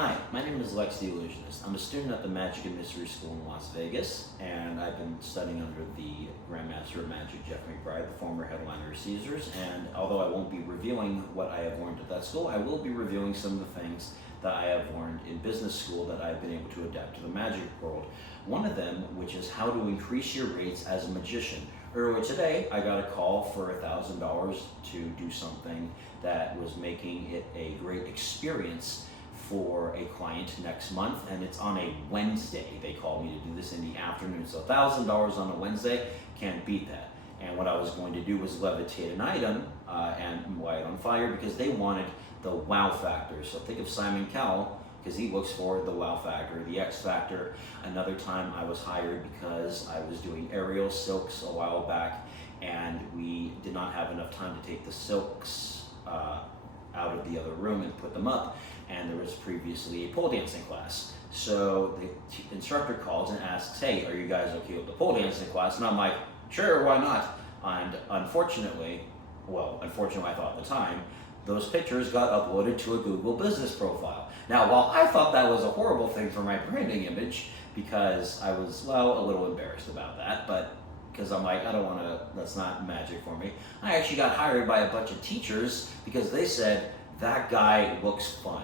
Hi, my name is Lex the Illusionist. I'm a student at the Magic and Mystery School in Las Vegas, and I've been studying under the Grandmaster of Magic, Jeff McBride, the former headliner of Caesars. And although I won't be revealing what I have learned at that school, I will be revealing some of the things that I have learned in business school that I've been able to adapt to the magic world. One of them, which is how to increase your rates as a magician. Earlier today, I got a call for $1,000 to do something that was making it a great experience for a client next month, and it's on a Wednesday. They called me to do this in the afternoon, so $1,000 on a Wednesday, can't beat that. And what I was going to do was levitate an item and light it on fire because they wanted the wow factor. So think of Simon Cowell, because he looks for the wow factor, the X factor. Another time I was hired because I was doing aerial silks a while back, and we did not have enough time to take the silks out of the other room and put them up, and there was previously a pole dancing class. So the instructor calls and asks, hey, are you guys okay with the pole dancing class? And I'm like, sure, why not? And unfortunately I thought at the time, those pictures got uploaded to a Google business profile. Now, while I thought that was a horrible thing for my branding image, because I was, a little embarrassed about that, but because I'm like, I don't want to, that's not magic for me. I actually got hired by a bunch of teachers because they said, that guy looks fun.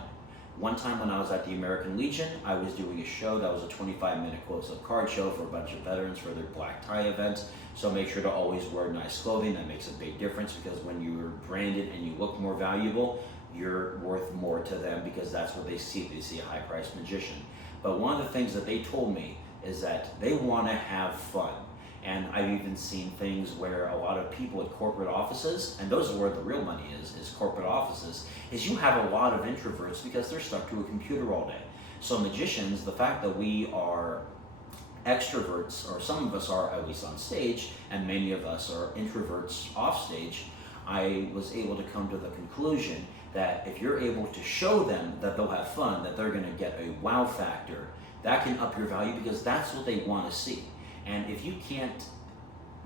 One time when I was at the American Legion, I was doing a show that was a 25-minute close-up card show for a bunch of veterans for their black tie event. So make sure to always wear nice clothing. That makes a big difference because when you're branded and you look more valuable, you're worth more to them because that's what they see. They see a high-priced magician. But one of the things that they told me is that they want to have fun. And I've even seen things where a lot of people at corporate offices, and those are where the real money is corporate offices, is you have a lot of introverts because they're stuck to a computer all day. So magicians, the fact that we are extroverts, or some of us are at least on stage, and many of us are introverts off stage, I was able to come to the conclusion that if you're able to show them that they'll have fun, that they're going to get a wow factor, that can up your value because that's what they want to see. And if you can't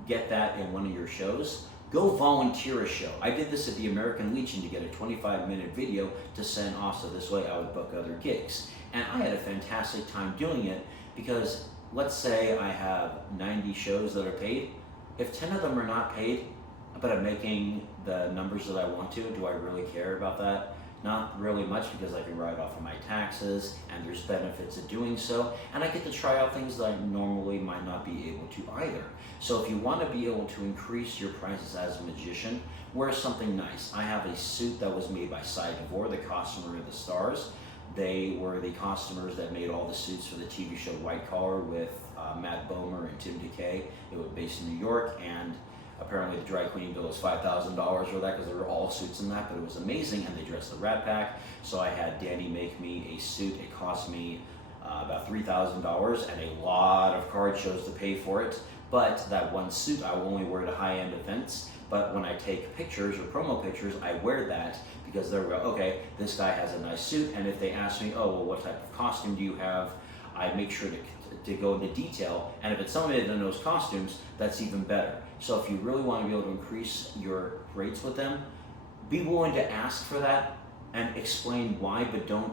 get that in one of your shows, go volunteer a show. I did this at the American Legion to get a 25-minute video to send off, so this way I would book other gigs. And I had a fantastic time doing it because let's say I have 90 shows that are paid. If 10 of them are not paid, but I'm making the numbers that I want to, do I really care about that? Not really much because I can write off of my taxes and there's benefits of doing so, and I get to try out things that I normally might not be able to either. So if you want to be able to increase your prices as a magician, wear something nice. I have a suit that was made by Cy DeVore, the costumer of the stars. They were the costumers that made all the suits for the TV show White Collar with Matt Bomer and Tim DeKay. It was based in New York, and apparently the dry cleaning bill was $5,000 for that because there were all suits in that, but it was amazing, and they dressed the Rat Pack. So I had Danny make me a suit. It cost me about $3,000 and a lot of card shows to pay for it. But that one suit I will only wear to high-end events. But when I take pictures or promo pictures, I wear that because they're, okay, this guy has a nice suit. And if they ask me, oh, well, what type of costume do you have? I make sure to go into detail. And if it's somebody that knows costumes, that's even better. So if you really want to be able to increase your rates with them, be willing to ask for that and explain why, but don't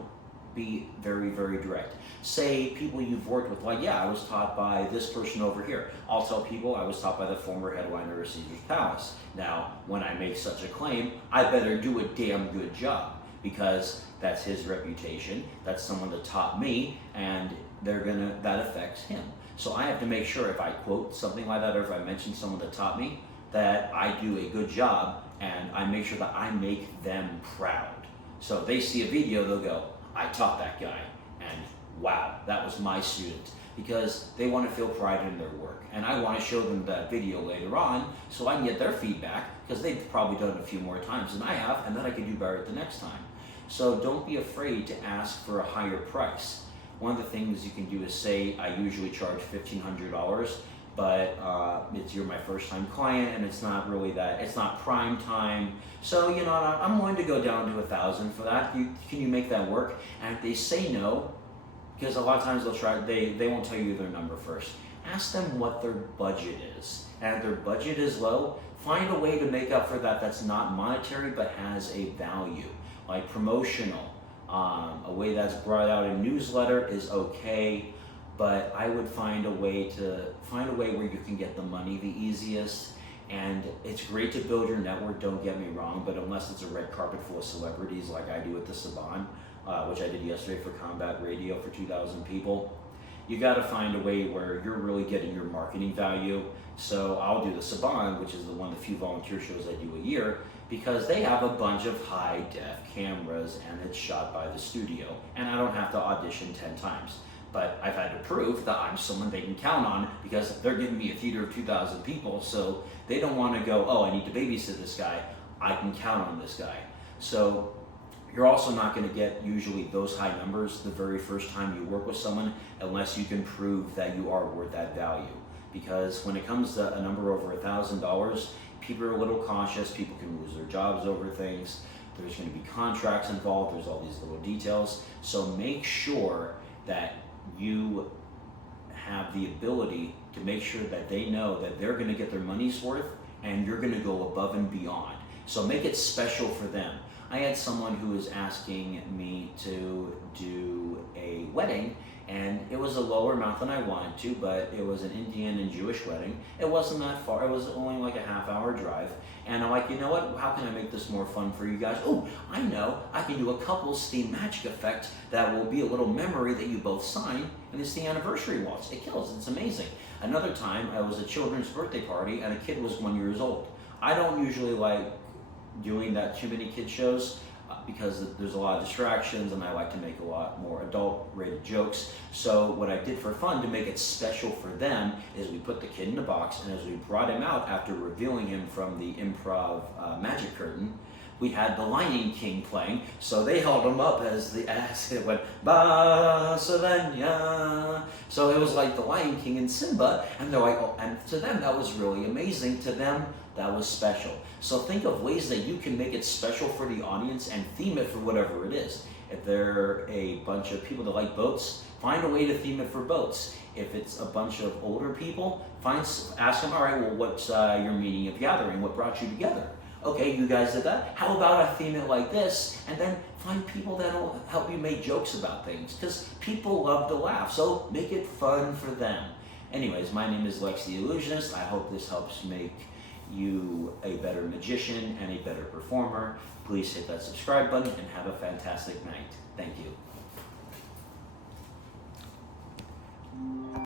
be very, very direct. Say people you've worked with, like, yeah, I was taught by this person over here. I'll tell people I was taught by the former headliner of Caesar's Palace. Now, when I make such a claim, I better do a damn good job because that's his reputation. That's someone that taught me, and that affects him. So I have to make sure if I quote something like that or if I mention someone that taught me, that I do a good job and I make sure that I make them proud. So if they see a video, they'll go, I taught that guy, and wow, that was my student, because they want to feel pride in their work. And I want to show them that video later on so I can get their feedback because they've probably done it a few more times than I have, and then I can do better the next time. So don't be afraid to ask for a higher price. One of the things you can do is say, I usually charge $1,500, but you're my first time client and it's not really that, it's not prime time. So, I'm willing to go down to $1,000 for that. Can you make that work? And if they say no, because a lot of times they won't tell you their number first. Ask them what their budget is. And if their budget is low, find a way to make up for that that's not monetary but has a value, like promotional, A way that's brought out in newsletter is okay, but I would find a way where you can get the money the easiest. And it's great to build your network, don't get me wrong, but unless it's a red carpet full of celebrities like I do at the Saban, which I did yesterday for Combat Radio for 2,000 people, you got to find a way where you're really getting your marketing value. So I'll do the Saban, which is one of the few volunteer shows I do a year, because they have a bunch of high def cameras and it's shot by the studio, and I don't have to audition 10 times. But I've had to prove that I'm someone they can count on, because they're giving me a theater of 2,000 people, so they don't want to go, oh, I need to babysit this guy. I can count on this guy. So you're also not going to get usually those high numbers the very first time you work with someone, unless you can prove that you are worth that value. Because when it comes to a number over $1,000, people are a little cautious. People can lose their jobs over things. There's going to be contracts involved. There's all these little details. So make sure that you have the ability to make sure that they know that they're going to get their money's worth, and you're going to go above and beyond. So make it special for them. I had someone who was asking me to do a wedding, and it was a lower amount than I wanted to, but it was an Indian and Jewish wedding. It wasn't that far. It was only like a half-hour drive. And I'm like, you know what? How can I make this more fun for you guys? Oh, I know. I can do a couples theme magic effect that will be a little memory that you both sign, and it's the anniversary waltz. It kills. It's amazing. Another time, I was at a children's birthday party, and a kid was 1 year old. I don't usually like doing that too many kid shows, because there's a lot of distractions, and I like to make a lot more adult-rated jokes. So what I did for fun to make it special for them is we put the kid in a box, and as we brought him out after revealing him from the improv magic curtain, we had the Lion King playing. So they held him up as it went ba Savanya. So it was like the Lion King and Simba, and they're like, oh, and to them that was really amazing. To them that was special. So think of ways that you can make it special for the audience and theme it for whatever it is. If they're a bunch of people that like boats, find a way to theme it for boats. If it's a bunch of older people, ask them, all right, well, what's your meaning of gathering? What brought you together? Okay, you guys did that. How about I theme it like this? And then find people that'll help you make jokes about things, because people love to laugh. So make it fun for them. Anyways, my name is Lex the Illusionist. I hope this helps make you a better magician and a better performer. Please hit that subscribe button and have a fantastic night. Thank you.